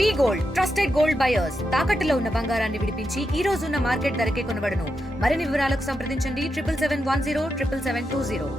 వి gold trusted gold buyers తాకట్టులో ఉన్న బంగారాన్ని విడిపించి ఈ రోజు ఉన్న మార్కెట్ ధరకే కొనబడును. మరిన్ని వివరాలకు సంప్రదించండి 7771077720.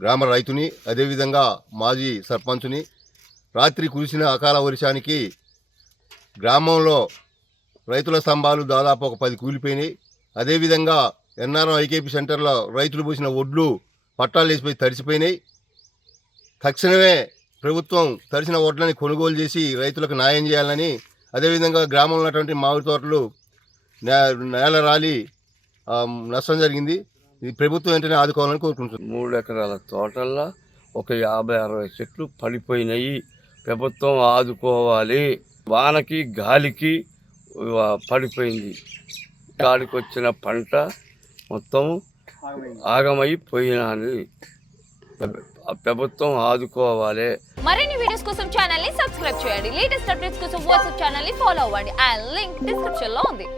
గ్రామ రైతుని, అదేవిధంగా మాజీ సర్పంచుని. రాత్రి కురిసిన అకాల వర్షానికి గ్రామంలో రైతుల స్తంభాలు దాదాపు ఒక 10 కూలిపోయినాయి. అదేవిధంగా ఎన్ఆర్ఓ ఐకేపీ సెంటర్లో రైతులు పోసిన ఒడ్లు పట్టాలు వేసిపోయి తడిసిపోయినాయి. తక్షణమే ప్రభుత్వం తడిసిన ఒడ్లని కొనుగోలు చేసి రైతులకు న్యాయం చేయాలని, అదేవిధంగా గ్రామంలో ఉన్నటువంటి మామిడి తోటలు నేల రాలి నష్టం జరిగింది. ఈ ప్రభుత్వం వెంటనే ఆదుకోవాలని కోరుకుంటున్నాం. 3 ఎకరాల తోటల్లో ఒక 50-60 చెట్లు పడిపోయినాయి. ప్రభుత్వం ఆదుకోవాలి. వానకి గాలికి పడిపోయింది. గాలికి వచ్చిన పంట మొత్తం ఆగమైపోయినది. ప్రభుత్వం ఆదుకోవాలి. మరిన్ని వీడియోస్ కోసం ఛానల్ ని సబ్స్క్రైబ్ చేయండి. లేటెస్ట్ అప్డేట్స్ కోసం వాట్సాప్ ఛానల్ ని ఫాలో అవ్వండి. ఆ లింక్ డిస్క్రిప్షన్ లో ఉంది.